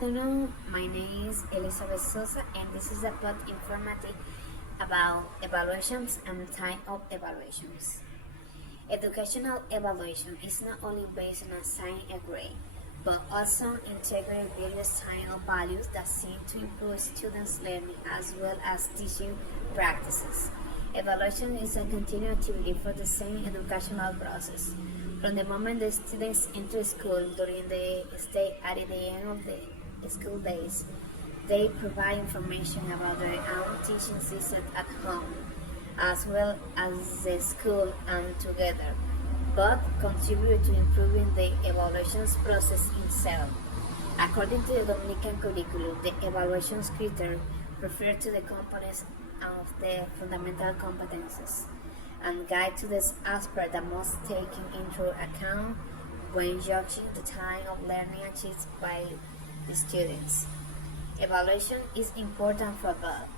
afternoon. My name is Elizabeth Sosa, and this is a plot informative about evaluations and type of evaluations. Educational evaluation is not only based on assigning a grade, but also integrate various types of values that seem to improve students' learning as well as teaching practices. Evaluation is a continuous activity for the same educational process. From the moment the students enter school during the stay at the end of the school days, they provide information about their own teaching system at home, as well as the school and together, but contribute to improving the evaluations process itself. According to the Dominican curriculum, the evaluations criteria refer to the components of the fundamental competences and guide to this aspect that must take into account when judging the time of learning achieved by the students. Evaluation is important for both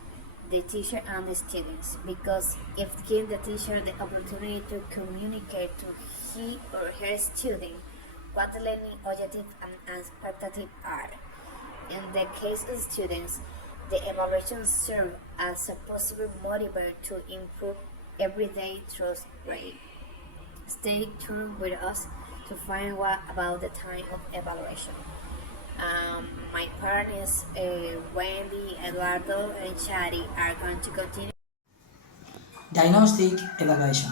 the teacher and the students because it gives the teacher the opportunity to communicate to he or her student what the learning objectives and expectations are. In the case of students, the evaluations serve as a possible motivator to improve everyday trust rate. Stay tuned with us to find out about the time of evaluation. My partners, Wendy, Eduardo, and Shari, are going to continue. Diagnostic evaluation.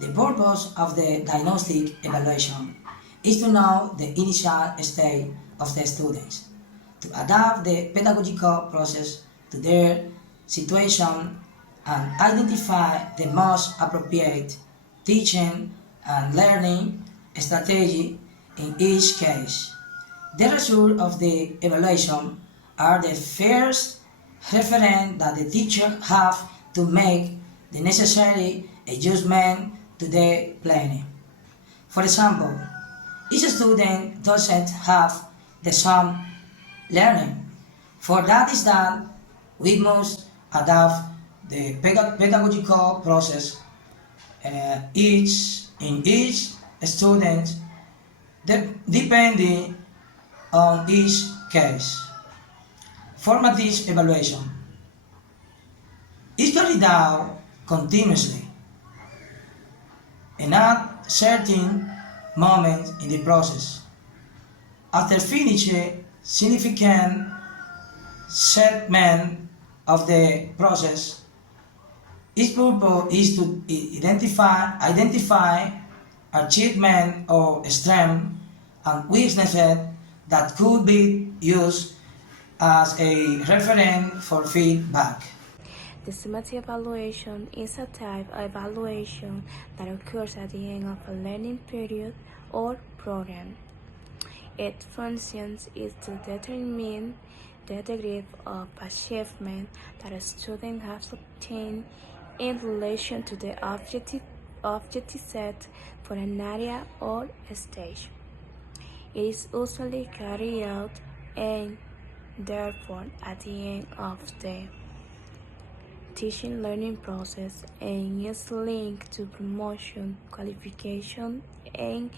The purpose of the diagnostic evaluation is to know the initial state of the students, to adapt the pedagogical process to their situation and identify the most appropriate teaching and learning strategy in each case. The result of the evaluation are the first reference that the teacher have to make the necessary adjustment to the planning. For example, each student doesn't have the same learning. For that is done, we must adapt the pedagogical process in each student depending on each case. Formative evaluation is carried out continuously and at certain moments in the process. After finishing significant segment of the process, its purpose is to identify achievement or strength and weaknesses that could be used as a reference for feedback. The summative evaluation is a type of evaluation that occurs at the end of a learning period or program. Its function is to determine the degree of achievement that a student has obtained in relation to the objective set for an area or a stage. It is usually carried out and therefore at the end of the teaching learning process and is linked to promotion, qualification, and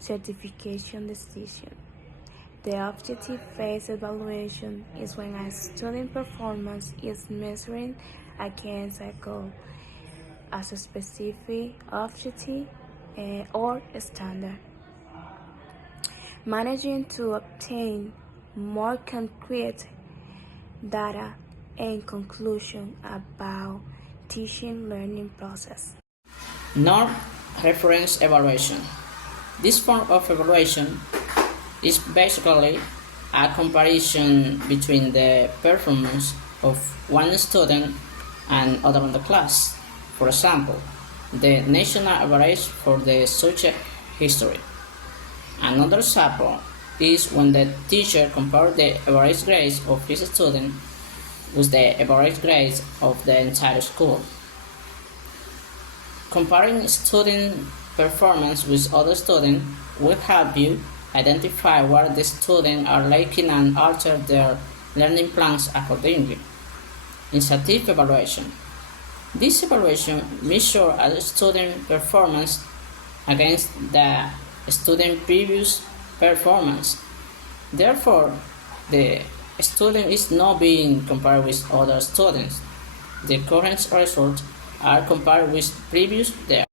certification decision. The objective-based evaluation is when a student performance is measured against a goal as a specific objective or standard. Managing to obtain more concrete data and conclusion about teaching learning process. Non-reference evaluation. This form of evaluation is basically a comparison between the performance of one student and other in the class. For example, the national average for the subject history. Another example is when the teacher compares the average grades of his student with the average grades of the entire school. Comparing student performance with other students will help you identify where the students are lacking and alter their learning plans accordingly. Initiative evaluation. This evaluation measures a student performance against the student previous performance. Therefore, the student is not being compared with other students. The current results are compared with previous year.